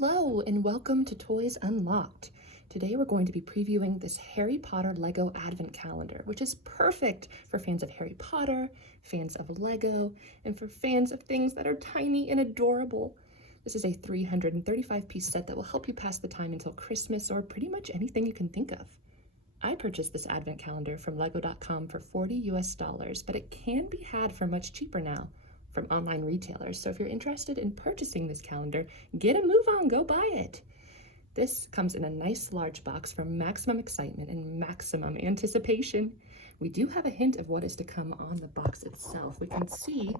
Hello and welcome to Toys Unlocked. Today we're going to be previewing this Harry Potter Lego Advent Calendar, which is perfect for fans of Harry Potter, fans of Lego, and for fans of things that are tiny and adorable. This is a 335-piece set that will help you pass the time until Christmas or pretty much anything you can think of. I purchased this Advent calendar from Lego.com for $40 US, but it can be had for much cheaper now from online retailers. So if you're interested in purchasing this calendar, get a move on, go buy it. This comes in a nice large box for maximum excitement and maximum anticipation. We do have a hint of what is to come on the box itself. We can see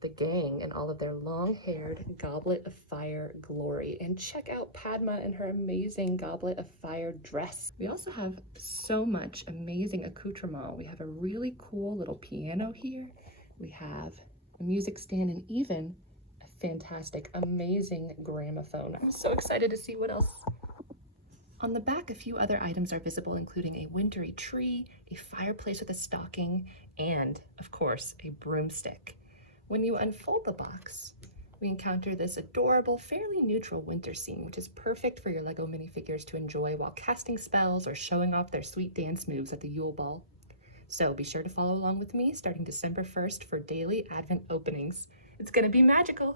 the gang and all of their long-haired Goblet of Fire glory. And check out Padma and her amazing Goblet of Fire dress. We also have so much amazing accoutrement. We have a really cool little piano here. We have a music stand and even a fantastic, amazing gramophone. I'm so excited to see what else. On the back, a few other items are visible, including a wintry tree, a fireplace with a stocking, and, of course, a broomstick. When you unfold the box, we encounter this adorable, fairly neutral winter scene, which is perfect for your Lego minifigures to enjoy while casting spells or showing off their sweet dance moves at the Yule Ball. So be sure to follow along with me starting December 1st for daily Advent openings. It's gonna be magical.